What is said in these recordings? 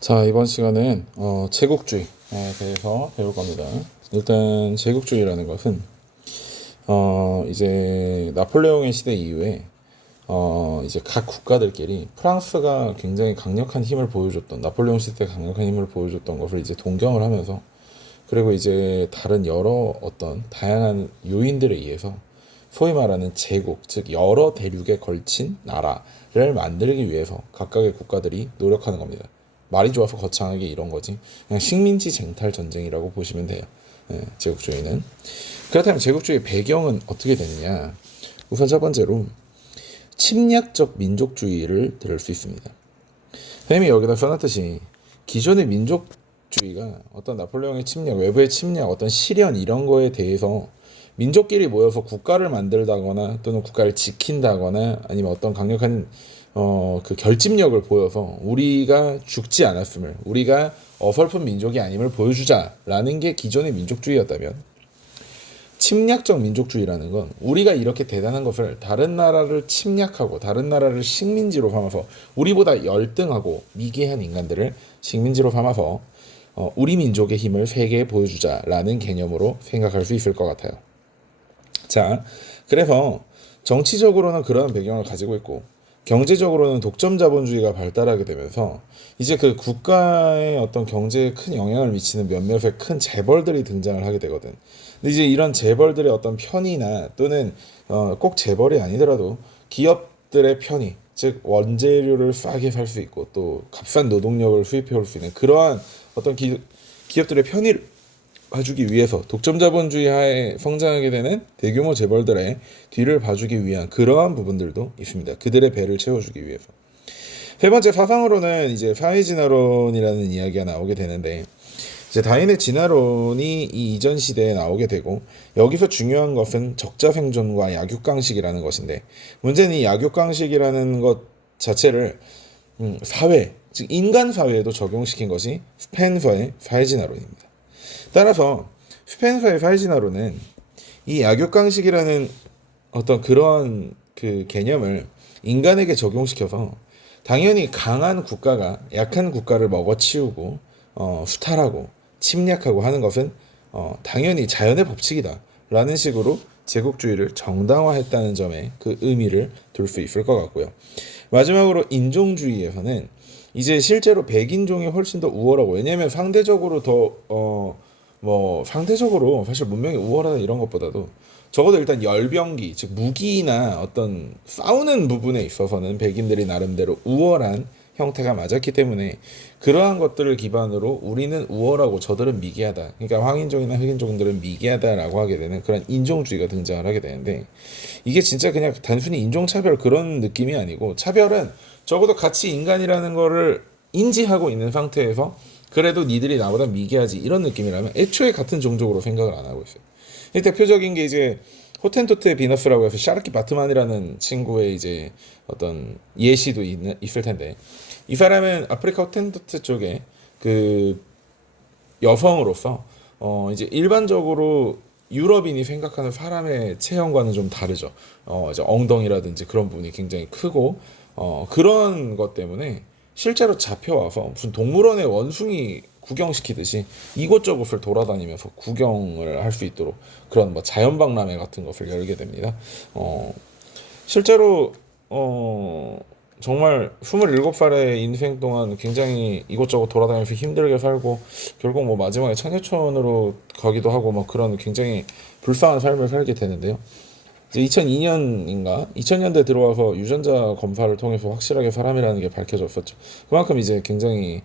자, 이번 시간은 제국주의에 대해서 배울 겁니다. 일단 제국주의라는 것은 이제 나폴레옹의 시대 이후에 이제 각 국가들끼리 프랑스가 굉장히 강력한 힘을 보여줬던, 나폴레옹 시대 때 강력한 힘을 보여줬던 것을 이제 동경을 하면서, 그리고 이제 다른 여러 어떤 다양한 요인들에 의해서 소위 말하는 제국, 즉 여러 대륙에 걸친 나라를 만들기 위해서 각각의 국가들이 노력하는 겁니다. 말이 좋아서 거창하게 이런 거지. 그냥 식민지 쟁탈 전쟁이라고 보시면 돼요. 제국주의는. 그렇다면 제국주의 배경은 어떻게 되느냐? 우선 첫 번째로 침략적 민족주의를 들을 수 있습니다. 햄이 여기다 써놨듯이 기존의 민족주의가 어떤 나폴레옹의 침략, 외부의 침략, 어떤 시련 이런 거에 대해서 민족끼리 모여서 국가를 만들다거나 또는 국가를 지킨다거나 아니면 어떤 강력한 그 결집력을 보여서 우리가 죽지 않았음을, 우리가 어설픈 민족이 아님을 보여주자라는 게 기존의 민족주의였다면, 침략적 민족주의라는 건 우리가 이렇게 대단한 것을 다른 나라를 침략하고 다른 나라를 식민지로 삼아서 우리보다 열등하고 미개한 인간들을 식민지로 삼아서 우리 민족의 힘을 세계에 보여주자라는 개념으로 생각할 수 있을 것 같아요. 자, 그래서 정치적으로는 그런 배경을 가지고 있고 경제적으로는 독점 자본주의가 발달하게 되면서 이제 그 국가의 어떤 경제에 큰 영향을 미치는 몇몇의 큰 재벌들이 등장을 하게 되거든. 근데 이제 이런 재벌들의 어떤 편의나 또는 꼭 재벌이 아니더라도 기업들의 편의, 즉 원재료를 싸게 살 수 있고 또 값싼 노동력을 수입해 올 수 있는 그러한 어떤 기업들의 편의를 봐주기 위해서 독점 자본주의 하에 성장하게 되는 대규모 재벌들의 뒤를 봐주기 위한 그러한 부분들도 있습니다. 그들의 배를 채워주기 위해서. 세 번째 사상으로는 이제 사회 진화론이라는 이야기가 나오게 되는데, 이제 다인의 진화론이 이 이전 시대에 나오게 되고, 여기서 중요한 것은 적자생존과 약육강식이라는 것인데, 문제는 이 약육강식이라는 것 자체를 사회, 즉 인간 사회에도 적용시킨 것이 스펜서의 사회 진화론입니다. 따라서 스펜서의 사회 진화론은 이 약육강식이라는 어떤 그러한 그 개념을 인간에게 적용시켜서 당연히 강한 국가가 약한 국가를 먹어치우고 수탈하고 침략하고 하는 것은 당연히 자연의 법칙이다 라는 식으로 제국주의를 정당화했다는 점에 그 의미를 둘 수 있을 것 같고요. 마지막으로 인종주의에서는 이제 실제로 백인종이 훨씬 더 우월하고, 왜냐하면 상대적으로 더 상대적으로 사실 문명이 우월하다 이런 것보다도 적어도 일단 열병기, 즉 무기나 어떤 싸우는 부분에 있어서는 백인들이 나름대로 우월한 형태가 맞았기 때문에 그러한 것들을 기반으로 우리는 우월하고 저들은 미개하다, 그러니까 황인종이나 흑인종들은 미개하다라고 하게 되는 그런 인종주의가 등장을 하게 되는데, 이게 진짜 그냥 단순히 인종차별 그런 느낌이 아니고, 차별은 적어도 같이 인간이라는 거를 인지하고 있는 상태에서 그래도 니들이 나보다 미개하지 이런 느낌이라면 애초에 같은 종족으로 생각을 안 하고 있어요. 이 대표적인 게 이제 호텐토트의 비너스라고 해서 샤르키 바트만이라는 친구의 이제 어떤 예시도 있을 텐데, 이 사람은 아프리카 호텐토트 쪽에 그 여성으로서 이제 일반적으로 유럽인이 생각하는 사람의 체형과는 좀 다르죠. 이제 엉덩이라든지 그런 부분이 굉장히 크고 그런 것 때문에 실제로 잡혀와서 무슨 동물원의 원숭이 구경시키듯이 이곳저곳을 돌아다니면서 구경을 할 수 있도록 그런 뭐 자연박람회 같은 것을 열게 됩니다. 실제로 정말 27살의 인생 동안 굉장히 이곳저곳 돌아다니면서 힘들게 살고 결국 뭐 마지막에 청계천으로 가기도 하고 뭐 그런 굉장히 불쌍한 삶을 살게 되는데요. 이제 2002년인가 2000년대 들어와서 유전자 검사를 통해서 확실하게 사람이라는 게 밝혀졌었죠. 그만큼 이제 굉장히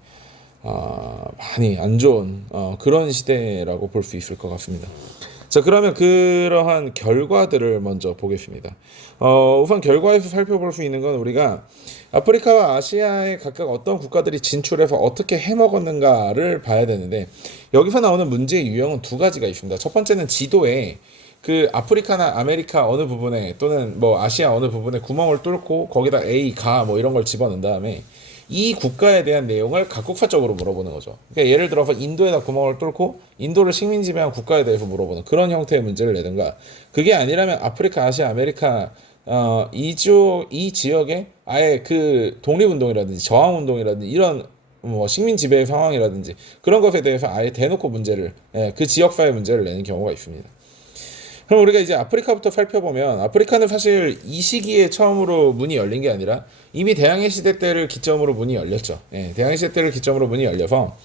많이 안 좋은 그런 시대라고 볼 수 있을 것 같습니다. 자, 그러면 그러한 결과들을 먼저 보겠습니다. 우선 결과에서 살펴볼 수 있는 건 우리가 아프리카와 아시아에 각각 어떤 국가들이 진출해서 어떻게 해먹었는가를 봐야 되는데, 여기서 나오는 문제의 유형은 두 가지가 있습니다. 첫 번째는 지도에 그 아프리카나 아메리카 어느 부분에 또는 뭐 아시아 어느 부분에 구멍을 뚫고 거기다 A, 가 뭐 이런 걸 집어넣은 다음에 이 국가에 대한 내용을 각국사적으로 물어보는 거죠. 그러니까 예를 들어서 인도에다 구멍을 뚫고 인도를 식민지배한 국가에 대해서 물어보는 그런 형태의 문제를 내든가, 그게 아니라면 아프리카, 아시아, 아메리카 이 지역에 아예 그 독립운동이라든지 저항운동이라든지 이런 뭐 식민 지배 상황이라든지 그런 것에 대해서 아예 대놓고 문제를 그 지역사회 문제를 내는 경우가 있습니다. 그럼 우리가 이제 아프리카부터 살펴보면 아프리카는 사실 이 시기에 처음으로 문이 열린 게 아니라 이미 대항해 시대 때를 기점으로 문이 열렸죠. 대항해 시대 때를 기점으로 문이 열려서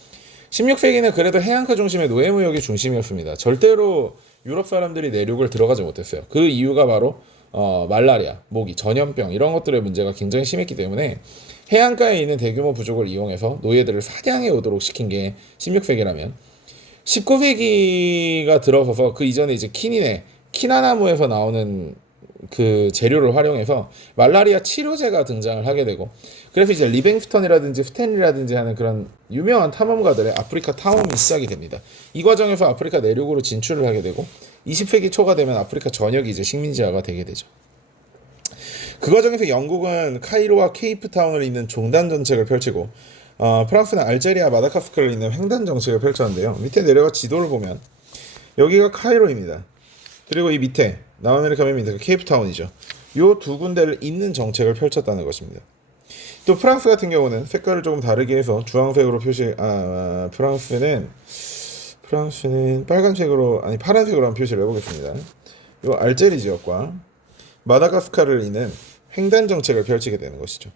16세기는 그래도 해안가 중심의 노예무역이 중심이었습니다. 절대로 유럽 사람들이 내륙을 들어가지 못했어요. 그 이유가 바로 말라리아, 모기, 전염병 이런 것들의 문제가 굉장히 심했기 때문에 해안가에 있는 대규모 부족을 이용해서 노예들을 사냥해 오도록 시킨 게 16세기라면 19세기가 들어서서 그 이전에 이제 키나나무에서 나오는 그 재료를 활용해서 말라리아 치료제가 등장을 하게 되고 그래서 이제 리뱅스턴이라든지 스탠리라든지 하는 그런 유명한 탐험가들의 아프리카 탐험이 시작이 됩니다. 이 과정에서 아프리카 내륙으로 진출을 하게 되고 20세기 초가 되면 아프리카 전역이 이제 식민지화가 되게 되죠. 그 과정에서 영국은 카이로와 케이프타운을 잇는 종단 정책을 펼치고 프랑스는 알제리아, 마다가스카르를 잇는 횡단 정책을 펼쳤는데요. 밑에 내려가 지도를 보면 여기가 카이로입니다. 그리고 이 밑에 남아메리카 맨 밑에 케이프타운이죠. 요 두 군데를 잇는 정책을 펼쳤다는 것입니다. 또 프랑스 같은 경우는 색깔을 조금 다르게 해서 주황색으로 프랑스는 빨간색으로 파란색으로 한번 표시를 해보겠습니다. 요 알제리 지역과 마다가스카르를 잇는 횡단 정책을 펼치게 되는 것이죠.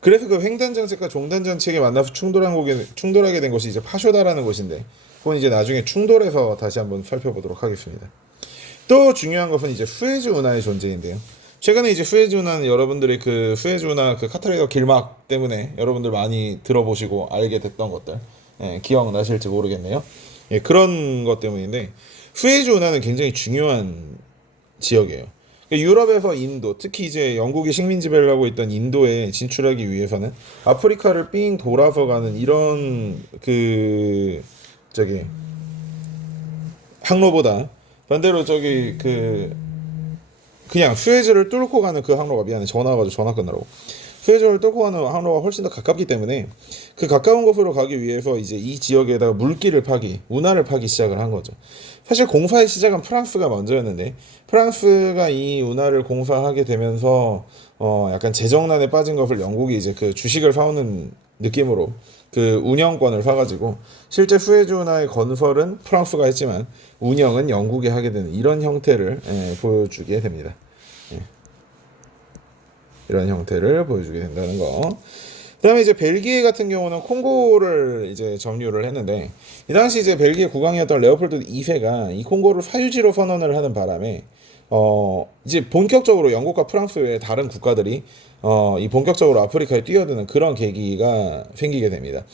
그래서 그 횡단 정책과 종단 정책이 만나서 충돌하게 된 것이 이제 파쇼다라는 것인데 그건 이제 나중에 충돌해서 다시 한번 살펴보도록 하겠습니다. 또 중요한 것은 이제 수에즈 운하의 존재인데요. 최근에 이제 수에즈 운하는 여러분들이 그 수에즈 운하 그 카타르가 길막 때문에 여러분들 많이 들어보시고 알게 됐던 것들 기억나실지 모르겠네요. 그런 것 때문인데 수에즈 운하는 굉장히 중요한 지역이에요. 유럽에서 인도, 특히 이제 영국이 식민 지배를 하고 있던 인도에 진출하기 위해서는 아프리카를 삥 돌아서 가는 이런 항로보다 반대로 그냥 수에즈를 뚫고 가는 그 항로가 전화 끊느라고 수에즈를 뚫고 가는 항로가 훨씬 더 가깝기 때문에 그 가까운 곳으로 가기 위해서 이제 이 지역에다가 운하를 파기 시작을 한 거죠. 사실 공사의 시작은 프랑스가 먼저였는데 프랑스가 이 운하를 공사하게 되면서 약간 재정난에 빠진 것을 영국이 이제 그 주식을 사오는 느낌으로 그 운영권을 사가지고 실제 수에즈 운하의 건설은 프랑스가 했지만 운영은 영국이 하게 되는 이런 형태를 보여주게 됩니다. 이런 형태를 보여주게 된다는 거. 그다음에 이제 벨기에 같은 경우는 콩고를 이제 점유를 했는데 이 당시 이제 벨기에 국왕이었던 레오폴드 2세가 이 콩고를 사유지로 선언을 하는 바람에 이제 본격적으로 영국과 프랑스 외에 다른 국가들이 이 본격적으로 아프리카에 뛰어드는 그런 계기가 생기게 됩니다.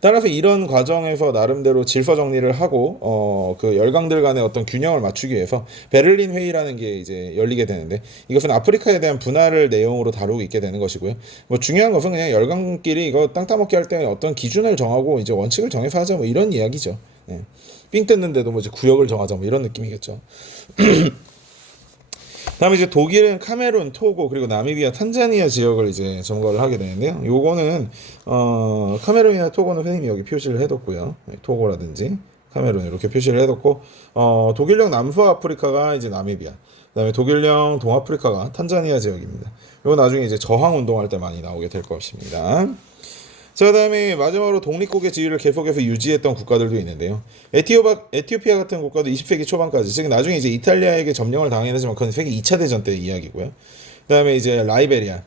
따라서 이런 과정에서 나름대로 질서 정리를 하고 그 열강들 간의 어떤 균형을 맞추기 위해서 베를린 회의라는 게 이제 열리게 되는데 이것은 아프리카에 대한 분할을 내용으로 다루고 있게 되는 것이고요. 뭐 중요한 것은 그냥 열강끼리 이거 땅 따먹기 할 때 어떤 기준을 정하고 이제 원칙을 정해서 하자 뭐 이런 이야기죠. 삥 뜯는데도 뭐 이제 구역을 정하자 뭐 이런 느낌이겠죠. 다음에 이제 독일은 카메룬, 토고 그리고 나미비아, 탄자니아 지역을 이제 점거를 하게 되는데요. 요거는 카메룬이나 토고는 선생님이 여기 표시를 해뒀고요. 토고라든지 카메룬 이렇게 표시를 해뒀고 독일령 남서아프리카가 이제 나미비아, 그다음에 독일령 동아프리카가 탄자니아 지역입니다. 요거 나중에 이제 저항 운동할 때 많이 나오게 될 것입니다. 자, 그다음에 마지막으로 독립국의 지위를 계속해서 유지했던 국가들도 있는데요. 에티오피아 같은 국가도 20세기 초반까지, 즉 나중에 이제 이탈리아에게 점령을 당하긴 하지만 그건 세계 2차 대전 때 이야기고요. 그다음에 이제 라이베리아,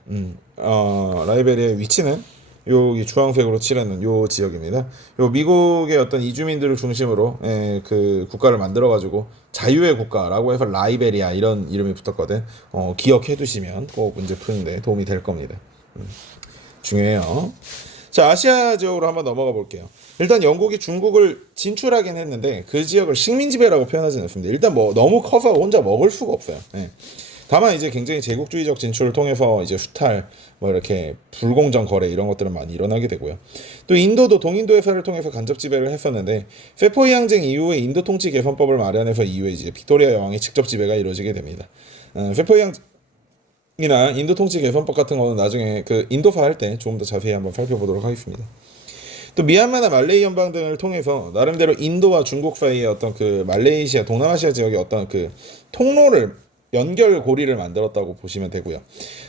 라이베리아의 위치는 여기 주황색으로 칠하는 요 지역입니다. 요 미국의 어떤 이주민들을 중심으로 그 국가를 만들어 가지고 자유의 국가라고 해서 라이베리아 이런 이름이 붙었거든. 기억해 두시면 꼭 문제 푸는데 도움이 될 겁니다. 중요해요. 자, 아시아 지역으로 한번 넘어가 볼게요. 일단 영국이 중국을 진출하긴 했는데 그 지역을 식민지배라고 표현하지는 않습니다. 일단 뭐 너무 커서 혼자 먹을 수가 없어요. 다만 이제 굉장히 제국주의적 진출을 통해서 이제 수탈, 뭐 이렇게 불공정 거래 이런 것들은 많이 일어나게 되고요. 또 인도도 동인도 회사를 통해서 간접 지배를 했었는데 세포이 항쟁 이후에 인도 통치 개선법을 마련해서 이후에 이제 빅토리아 여왕의 직접 지배가 이루어지게 됩니다. 세포이 항쟁 이나 인도 통치 개선법 같은 거는 나중에 그 인도화 할 때 조금 더 자세히 한번 살펴보도록 하겠습니다. 또 미얀마나 말레이 연방 등을 통해서 나름대로 인도와 중국 사이의 어떤 그 말레이시아, 동남아시아 지역의 어떤 그 통로를 연결고리를 만들었다고 보시면 되고요.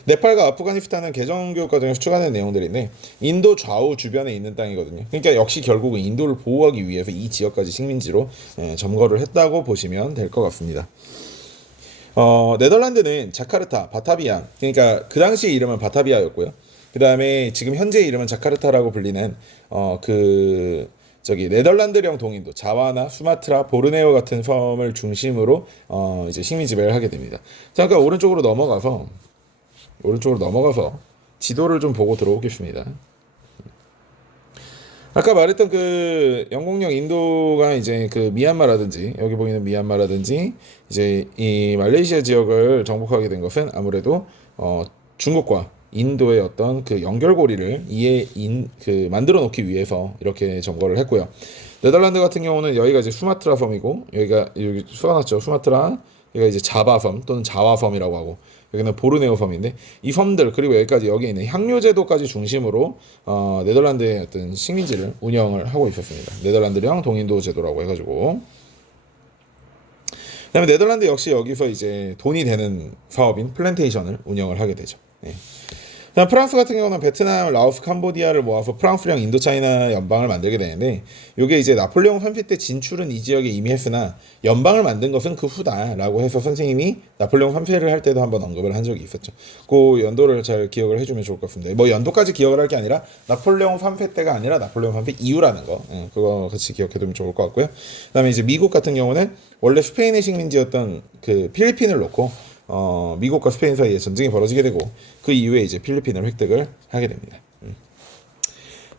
네팔과 아프가니스탄은 개정교육 과정에서 추가된 내용들인데 인도 좌우 주변에 있는 땅이거든요. 그러니까 역시 결국은 인도를 보호하기 위해서 이 지역까지 식민지로 점거를 했다고 보시면 될 것 같습니다. 네덜란드는 자카르타, 바타비아, 그러니까 그 당시 이름은 바타비아였고요. 그 다음에 지금 현재 이름은 자카르타라고 불리는 네덜란드령 동인도 자와나 수마트라, 보르네오 같은 섬을 중심으로 이제 식민 지배를 하게 됩니다. 잠깐 오른쪽으로 넘어가서 지도를 좀 보고 들어오겠습니다. 아까 말했던 그 영국령 인도가 이제 그 미얀마라든지 여기 보이는 미얀마라든지 이제 이 말레이시아 지역을 정복하게 된 것은 아무래도 중국과 인도의 어떤 그 연결고리를 만들어 놓기 위해서 이렇게 점거를 했고요. 네덜란드 같은 경우는 여기가 이제 수마트라 섬이고 여기 써놨죠. 수마트라, 여기가 이제 자바섬 또는 자와섬이라고 하고 여기는 보르네오 섬인데 이 섬들 그리고 여기에 있는 향료제도까지 중심으로 네덜란드의 어떤 식민지를 운영을 하고 있었습니다. 네덜란드령 동인도 제도라고 해가지고. 그다음에 네덜란드 역시 여기서 이제 돈이 되는 사업인 플랜테이션을 운영을 하게 되죠. 네. 그다음 프랑스 같은 경우는 베트남, 라오스, 캄보디아를 모아서 프랑스령 인도차이나 연방을 만들게 되는데 이게 이제 나폴레옹 3세 때 진출은 이 지역에 이미 했으나 연방을 만든 것은 그 후다라고 해서 선생님이 나폴레옹 3세를 할 때도 한번 언급을 한 적이 있었죠. 그 연도를 잘 기억을 해주면 좋을 것 같습니다. 뭐 연도까지 기억을 할 게 아니라 나폴레옹 3세 때가 아니라 나폴레옹 3세 이후라는 거, 그거 같이 기억해두면 좋을 것 같고요. 그다음에 이제 미국 같은 경우는 원래 스페인의 식민지였던 그 필리핀을 놓고 미국과 스페인 사이에 전쟁이 벌어지게 되고 그 이후에 이제 필리핀을 획득을 하게 됩니다.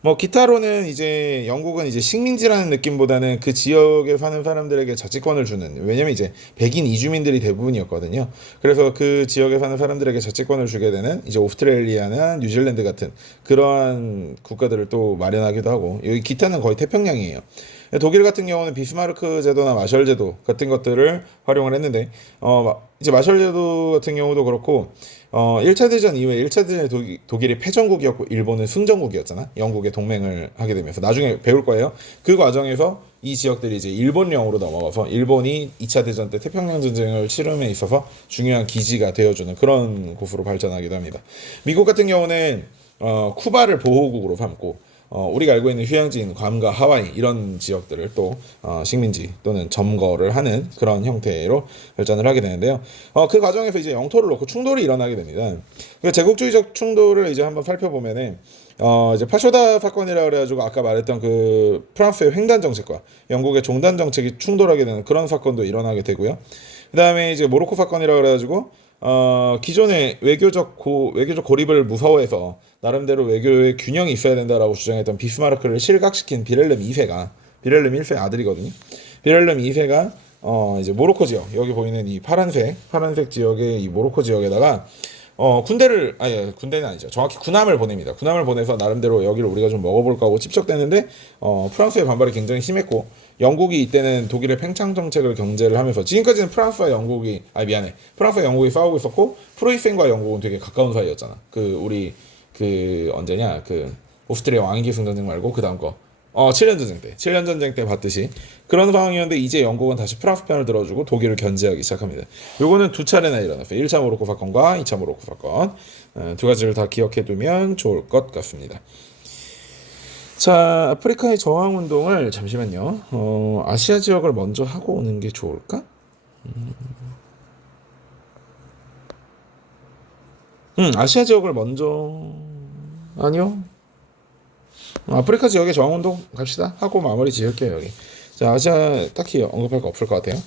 뭐 기타로는 이제 영국은 이제 식민지라는 느낌보다는 그 지역에 사는 사람들에게 자치권을 주는, 왜냐면 이제 백인 이주민들이 대부분이었거든요. 그래서 그 지역에 사는 사람들에게 자치권을 주게 되는 이제 오스트레일리아나 뉴질랜드 같은 그러한 국가들을 또 마련하기도 하고, 여기 기타는 거의 태평양이에요. 독일 같은 경우는 비스마르크 제도나 마셜 제도 같은 것들을 활용을 했는데 이제 마셜 제도 같은 경우도 그렇고 1차 대전 이후에 1차 대전에 독일이 패전국이었고 일본은 승전국이었잖아. 영국의 동맹을 하게 되면서 나중에 배울 거예요. 그 과정에서 이 지역들이 이제 일본령으로 넘어가서 일본이 2차 대전 때 태평양 전쟁을 치름에 있어서 중요한 기지가 되어주는 그런 곳으로 발전하기도 합니다. 미국 같은 경우는 쿠바를 보호국으로 삼고 우리가 알고 있는 휴양지인 괌과 하와이 이런 지역들을 또 식민지 또는 점거를 하는 그런 형태로 발전을 하게 되는데요. 그 과정에서 이제 영토를 놓고 충돌이 일어나게 됩니다. 그 제국주의적 충돌을 이제 한번 살펴보면은 이제 파쇼다 사건이라 그래가지고 아까 말했던 그 프랑스의 횡단 정책과 영국의 종단 정책이 충돌하게 되는 그런 사건도 일어나게 되고요. 그 다음에 이제 모로코 사건이라 그래가지고 기존의 외교적 고립을 무서워해서 나름대로 외교의 균형이 있어야 된다라고 주장했던 비스마르크를 실각시킨 비렐름 1세 아들이거든요. 비렐름 2세가 이제 모로코 지역, 여기 보이는 이 파란색 지역의 이 모로코 지역에다가 군대는 아니죠. 정확히 군함을 보냅니다. 군함을 보내서 나름대로 여기를 우리가 좀 먹어볼까 하고 집적되는데 프랑스의 반발이 굉장히 심했고, 영국이 이때는 독일의 팽창 정책을 경제를 하면서 지금까지는 프랑스와 영국이 싸우고 있었고 프로이센과 영국은 되게 가까운 사이였잖아. 언제냐 오스트리아 왕위기승 전쟁 말고 그 다음 거 7년 전쟁 때 봤듯이 그런 상황이었는데 이제 영국은 다시 프랑스 편을 들어주고 독일을 견제하기 시작합니다. 요거는 두 차례나 일어났어요. 1차 모로코 사건과 2차 모로코 사건. 두 가지를 다 기억해두면 좋을 것 같습니다. 자, 아프리카의 저항운동을 잠시만요. 아시아 지역을 먼저 하고 오는 게 좋을까? 아시아 지역을 먼저 아니요. 아프리카 지역의 저항운동 갑시다 하고 마무리 지을게요. 여기. 자, 아시아 딱히 언급할 거 없을 것 같아요.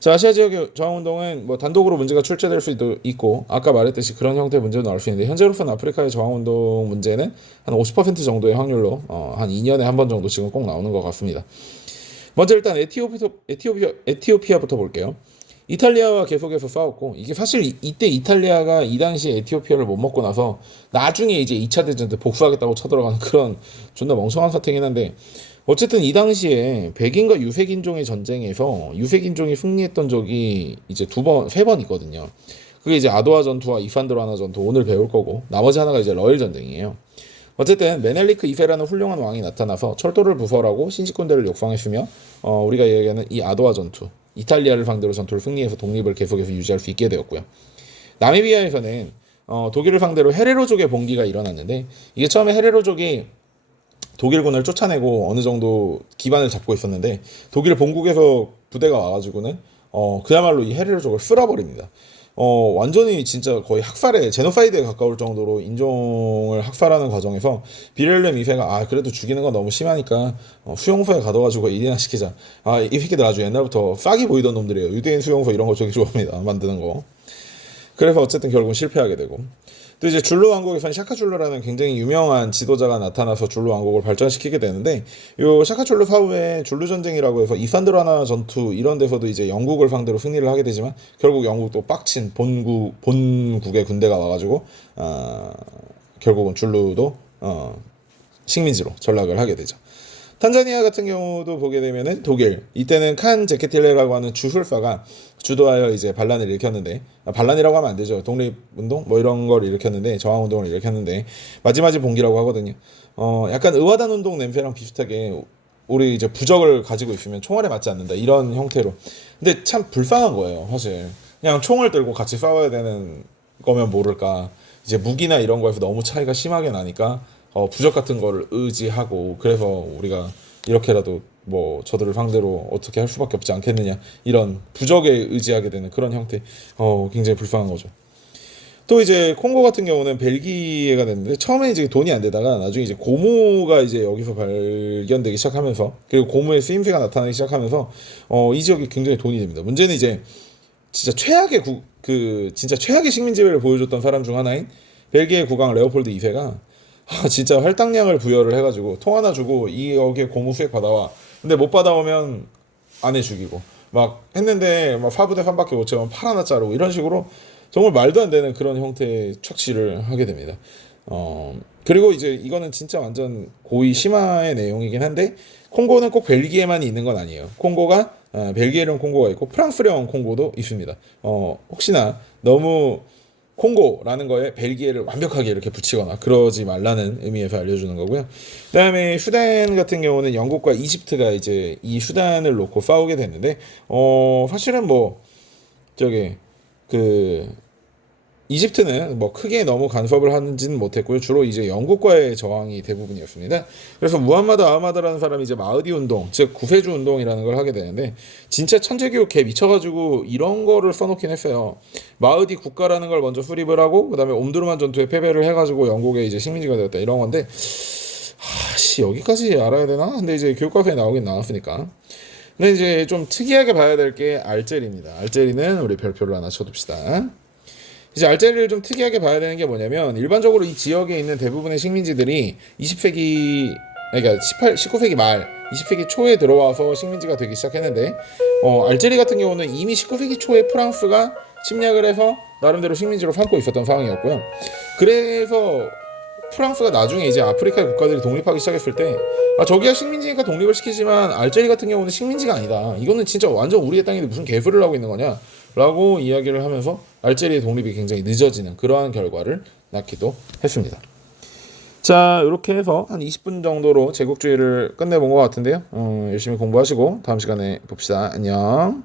자, 아시아 지역의 저항운동은 뭐 단독으로 문제가 출제될 수도 있고 아까 말했듯이 그런 형태의 문제도 나올 수 있는데 현재로서는 아프리카의 저항운동 문제는 한 50% 정도의 확률로 한 2년에 한 번 정도 지금 꼭 나오는 것 같습니다. 먼저 일단 에티오피아부터 볼게요. 이탈리아와 계속해서 싸웠고, 이게 사실 이때 이탈리아가 이 당시에 에티오피아를 못 먹고 나서 나중에 이제 2차 대전 때 복수하겠다고 쳐들어가는 그런 존나 멍청한 사태긴 한데, 어쨌든 이 당시에 백인과 유색인종의 전쟁에서 유색인종이 승리했던 적이 이제 세 번 있거든요. 그게 이제 아도아 전투와 이판드라나 전투, 오늘 배울 거고, 나머지 하나가 이제 러일 전쟁이에요. 어쨌든 메넬리크 2세라는 훌륭한 왕이 나타나서 철도를 부설하고 신식군대를 육성했으며 우리가 얘기하는 이 아도아 전투, 이탈리아를 상대로 전투를 승리해서 독립을 계속해서 유지할 수 있게 되었고요. 나미비아에서는 독일을 상대로 헤레로족의 봉기가 일어났는데 이게 처음에 헤레로족이 독일군을 쫓아내고 어느 정도 기반을 잡고 있었는데 독일 본국에서 부대가 와가지고는 그야말로 이 헤레로족을 쓸어버립니다. 완전히 진짜 거의 학살에 제노사이드에 가까울 정도로 인종을 학살하는 과정에서 비렐름 2세가 그래도 죽이는 건 너무 심하니까 수용소에 가둬가지고 일이나 시키자. 이 새끼들 아주 옛날부터 싹이 보이던 놈들이에요. 유대인 수용소 이런 거 되게 좋아합니다. 만드는 거. 그래서 어쨌든 결국은 실패하게 되고 또 이제 줄루 왕국에서는 샤카줄루라는 굉장히 유명한 지도자가 나타나서 줄루 왕국을 발전시키게 되는데 요 샤카줄루 사후에 줄루 전쟁이라고 해서 이산드라나 전투 이런 데서도 이제 영국을 상대로 승리를 하게 되지만 결국 영국도 빡친 본국의 군대가 와가지고 결국은 줄루도 식민지로 전락을 하게 되죠. 탄자니아 같은 경우도 보게 되면은 독일 이때는 칸 제케틸레라고 하는 주술사가 주도하여 이제 반란을 일으켰는데 반란이라고 하면 안 되죠. 독립운동 뭐 이런 걸 일으켰는데 저항운동을 일으켰는데 마지막에 봉기라고 하거든요. 약간 의화단 운동 냄새랑 비슷하게 우리 이제 부적을 가지고 있으면 총알에 맞지 않는다 이런 형태로. 근데 참 불쌍한 거예요 사실. 그냥 총을 들고 같이 싸워야 되는 거면 모를까 이제 무기나 이런 거에서 너무 차이가 심하게 나니까 부적 같은 거를 의지하고 그래서 우리가 이렇게라도 뭐 저들을 상대로 어떻게 할 수밖에 없지 않겠느냐 이런 부적에 의지하게 되는 그런 형태 굉장히 불쌍한 거죠. 또 이제 콩고 같은 경우는 벨기에가 됐는데 처음에 이제 돈이 안 되다가 나중에 이제 고무가 이제 여기서 발견되기 시작하면서 그리고 고무의 쓰임새가 나타나기 시작하면서 이 지역이 굉장히 돈이 됩니다. 문제는 이제 진짜 최악의 식민지배를 보여줬던 사람 중 하나인 벨기에 국왕 레오폴드 2세가 진짜 할당량을 부여를 해가지고 통 하나 주고 여기에 고무 수액 받아와. 근데 못 받아오면 아내 죽이고 막 했는데 막 4분의 3밖에 못 채우면 팔 하나 자르고 이런 식으로 정말 말도 안 되는 그런 형태의 착취를 하게 됩니다. 그리고 이제 이거는 진짜 완전 고의 심화의 내용이긴 한데 콩고는 꼭 벨기에만 있는 건 아니에요. 콩고가 벨기에령 콩고가 있고 프랑스령 콩고도 있습니다. 혹시나 너무 콩고라는 거에 벨기에를 완벽하게 이렇게 붙이거나 그러지 말라는 의미에서 알려주는 거고요. 그다음에 수단 같은 경우는 영국과 이집트가 이제 이 수단을 놓고 싸우게 됐는데 사실은 뭐 이집트는 뭐 크게 너무 간섭을 하지는 못했고요. 주로 이제 영국과의 저항이 대부분이었습니다. 그래서 무함마드 아흐마드라는 사람이 이제 마흐디 운동, 즉 구세주 운동이라는 걸 하게 되는데 진짜 천재교육 개 미쳐가지고 이런 거를 써놓긴 했어요. 마흐디 국가라는 걸 먼저 수립을 하고 그다음에 옴두르만 전투에 패배를 해가지고 영국의 이제 식민지가 되었다 이런 건데 여기까지 알아야 되나? 근데 이제 교과서에 나오긴 나왔으니까. 근데 이제 좀 특이하게 봐야 될 게 알제리입니다. 알제리는 우리 별표를 하나 쳐둡시다. 이제 알제리를 좀 특이하게 봐야 되는 게 뭐냐면 일반적으로 이 지역에 있는 대부분의 식민지들이 20세기 그러니까 19세기 말 20세기 초에 들어와서 식민지가 되기 시작했는데 알제리 같은 경우는 이미 19세기 초에 프랑스가 침략을 해서 나름대로 식민지로 삼고 있었던 상황이었고요. 그래서 프랑스가 나중에 이제 아프리카의 국가들이 독립하기 시작했을 때 저기가 식민지니까 독립을 시키지만 알제리 같은 경우는 식민지가 아니다. 이거는 진짜 완전 우리의 땅인데 무슨 개소리를 하고 있는 거냐 라고 이야기를 하면서 알제리의 독립이 굉장히 늦어지는 그러한 결과를 낳기도 했습니다. 자, 이렇게 해서 한 20분 정도로 제국주의를 끝내본 것 같은데요. 열심히 공부하시고 다음 시간에 봅시다. 안녕.